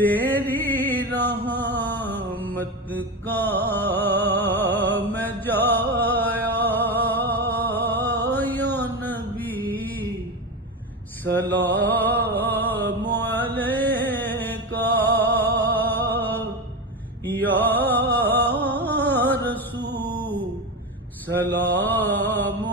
تیری رحمت کا میں جایا یا نبی سلام علیکہ یا رسول سلام